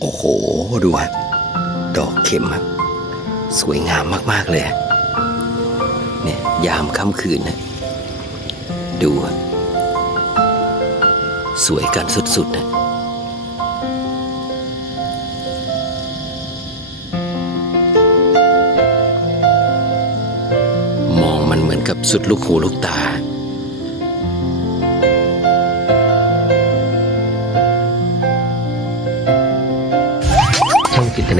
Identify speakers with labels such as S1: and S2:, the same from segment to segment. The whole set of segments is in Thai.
S1: โอ้โห ดูฮะดอกเข็มครับสวยงามมาก ๆ เลยเนี่ยยามค่ำคืนนะดูสวยกันสุด ๆ นะมองมันเหมือนกับสุดลูกหูลูกตา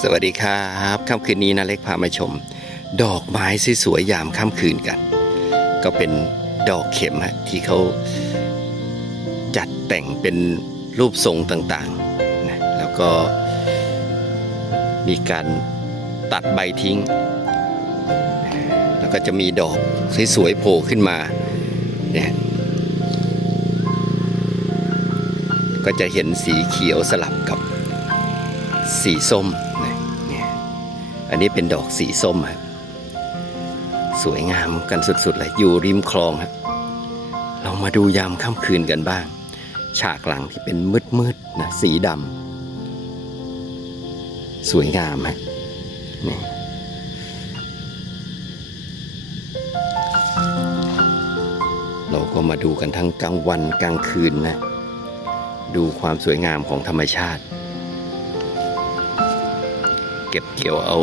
S1: สวัสดีครับค่ำคืนนี้นะเล็กพามาชม ดอกไม้สวยๆยามค่ำคืนกัน ก็เป็นดอกเข็มฮะที่เขาจัดแต่งเป็นรูปทรงต่างๆนะแล้วก็มีการตัดใบทิ้ง แล้วก็จะมีดอกสวยๆโผล่ขึ้นมาเนี่ยก็จะเห็นสีเขียวสลับกับสีส้ม นี้เป็นดอกสีส้มครับสวยงามกันสุดๆเลยอยู่ริมคลองครับเรามาดูยามค่ำคืนกันบ้าง ฉากหลังที่เป็นมืดๆนะสีดำสวยงามฮะนี่เราก็มาดูกันทั้งกลางวันกลางคืนนะ ดูความสวยงามของธรรมชาติ เก็บเกี่ยวเอา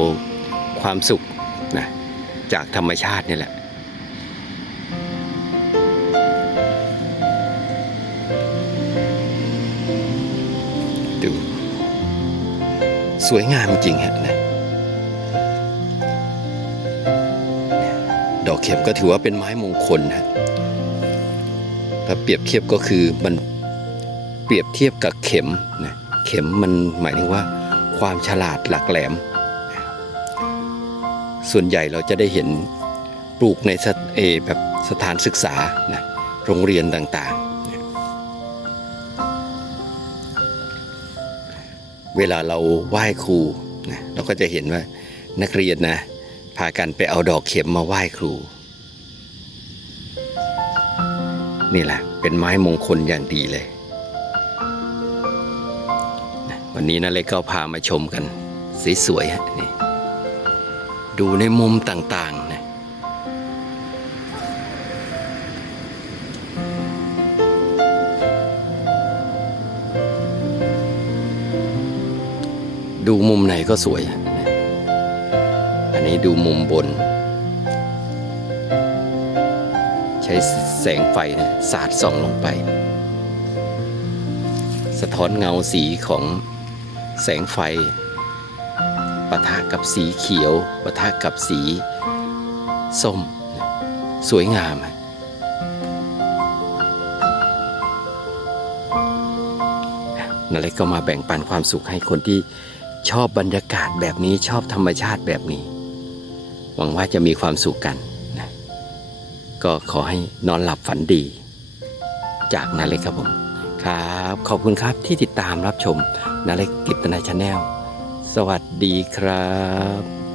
S1: ความสุขนะจากธรรมชาตินี่แหละดูสวยงามจริงฮะนะดอกเข็มก็ถือว่าเป็นไม้มงคลนะถ้าเปรียบเทียบก็คือมันเปรียบเทียบกับเข็มนะเข็มมันหมายถึงว่าความฉลาดหลักแหลม ส่วนใหญ่เราจะได้เห็นปลูกในสถเอแบบสถานศึกษานะโรงเรียนต่างๆ เวลาเราไหว้ครูนะเราก็จะเห็นว่านักเรียนนะพากันไปเอาดอกเข็มมาไหว้ครู นี่แหละเป็นไม้มงคลอย่างดีเลยวันนี้นะเล็กก็พามาชมกันสวยๆฮะนี่ ดูในมุมต่างๆนะดูมุมไหนก็สวย อันนี้ดูมุมบน ใช้แสงไฟนะสาดส่องลงไป สะท้อนเงาสีของแสงไฟ ปะทะกับสีเขียวปะทะกับสีส้ม สวยงามอะนเล็กก็มาแบ่งปันความสุขให้คนที่ชอบบรรยากาศแบบนี้ชอบธรรมชาติแบบนี้ หวังว่าจะมีความสุขกันนะก็ขอให้นอนหลับฝันดี จากนาเล็กครับผม ครับ ขอบคุณครับที่ติดตามรับชมนาเล็กกิตนาชาแนล สวัสดีครับ